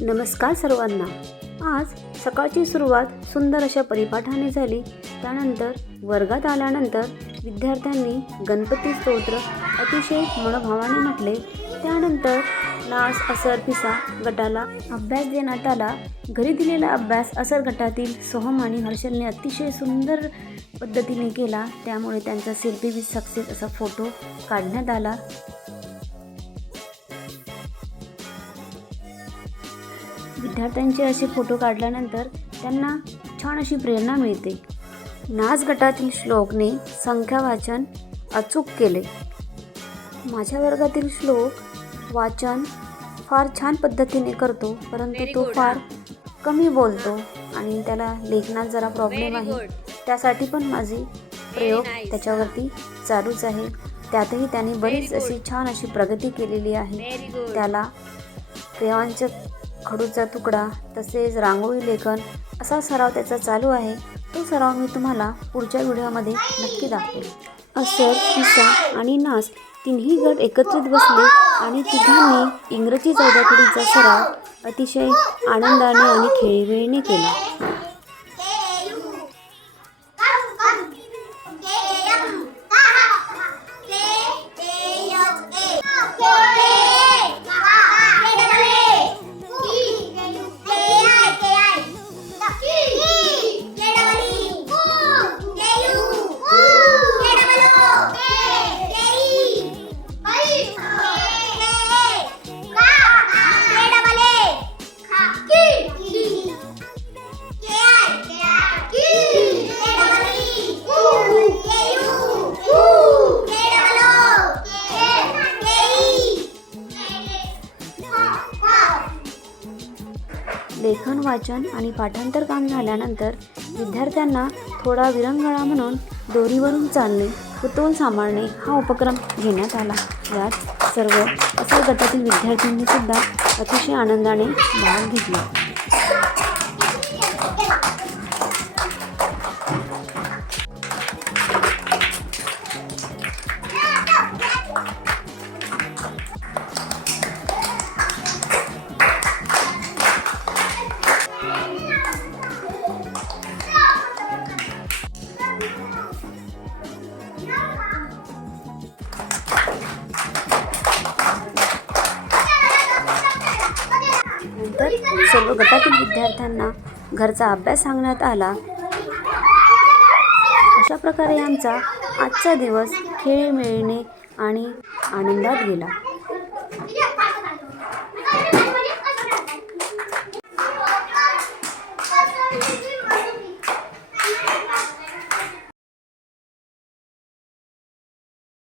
नमस्कार सर्वांना. आज सकाळची सुरुवात सुंदर अशा परिपाठाने झाली. त्यानंतर वर्गात आल्यानंतर विद्यार्थ्यांनी गणपती स्तोत्र अतिशय मनोभावाने म्हटले. त्यानंतर नास असर पिसा गटाला अभ्यास देण्यात आला घरी दिलेला अभ्यास असर गटातील सोहम आणि हर्षलने अतिशय सुंदर पद्धतीने केला. त्यामुळे त्यांचा सेल्फी विथ सक्सेस असा फोटो काढण्यात आला. विद्यार्थ्यांचे असे फोटो काढल्यानंतर त्यांना छान अशी प्रेरणा मिळते. नाच गटातील श्लोकने संख्या वाचन अचूक केले. माझ्या वर्गातील श्लोक वाचन फार छान पद्धतीने करतो परंतु तो फार कमी बोलतो आणि त्याला लेखनात जरा प्रॉब्लेम आहे. त्यासाठी पण माझी प्रयोग त्याच्यावरती चालूच आहे. त्यातही त्याने बरीच अशी छान अशी प्रगती केलेली आहे. त्याला क्रेयॉनच्या खडूचा तुकडा तसेच रांगोळी लेखन असा सराव त्याचा चालू आहे. तो सराव मी तुम्हाला पुढच्या व्हिडिओमध्ये नक्की दाखवेल असर किसा आणि नास तिन्ही गट एकत्रित बसले आणि तिघांनी इंग्रजी चौदाखडीचा सराव अतिशय आनंदाने आणि खेळीवेळीने केला. लेखन वाचन आणि पाठांतर काम झाल्यानंतर विद्यार्थ्यांना थोडा विरंगळा म्हणून दोरीवरून चालणे व तोल सांभाळणे हा उपक्रम घेण्यात आला. यात सर्व असा गटातील विद्यार्थ्यांनी सुद्धा अतिशय आनंदाने भाग घेतला. सर्व गटातील विद्यार्थ्यांना घरचा अभ्यास सांगण्यात आला. अशा प्रकारे आमचा आजचा दिवस खेळीमेळीने आणि आनंदात गेला.